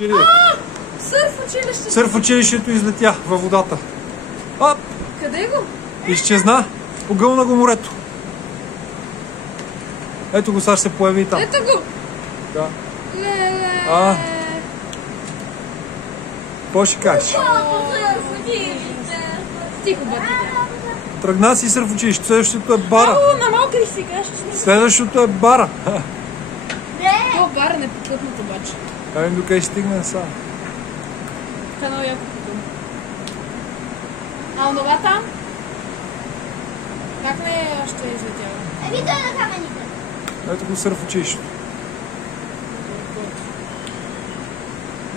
Сърф училище! Сърф училището излетя във водата. Оп! Къде го? Изчезна. Огълна го морето. Ето го, сега ще се появи и там. Ето го! Да. Леле! Какво ще кажеш? Тихо, бъди. Тръгна си сърф училище. Следващото е бара. На малки си кажеш. Следващото е бара. Това бара не покъпнат обаче. Кай до къде ще стигне сега. Това е много яко покъпнат. А онова там? Как не ще е излетява? Еми той на камените. Ето го сърф училището.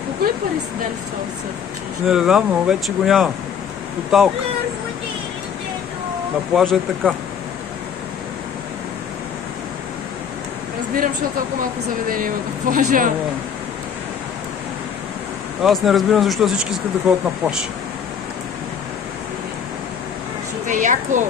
Колко ли пари са дали в това сърф училище? Не знам, но вече го няма. Тоталка. На плажа е така. Разбирам, защото толкова малко заведения има на плажа. Аз не разбирам защо всички искат да ходят на плаж. Защото е яко.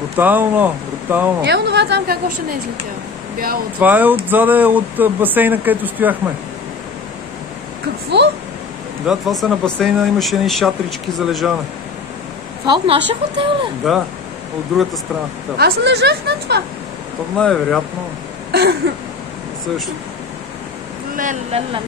Брутално, брутално. Е, онова там как още не е излетява? Бялото. Това е отзаде от басейна, където стояхме. Какво? Да, това са на басейна, имаше едни шатрички за лежане. Това от нашия хотел ли? Да, от другата страна. Аз лежах на това. То най-вероятно. Също. Ле-ле-ле.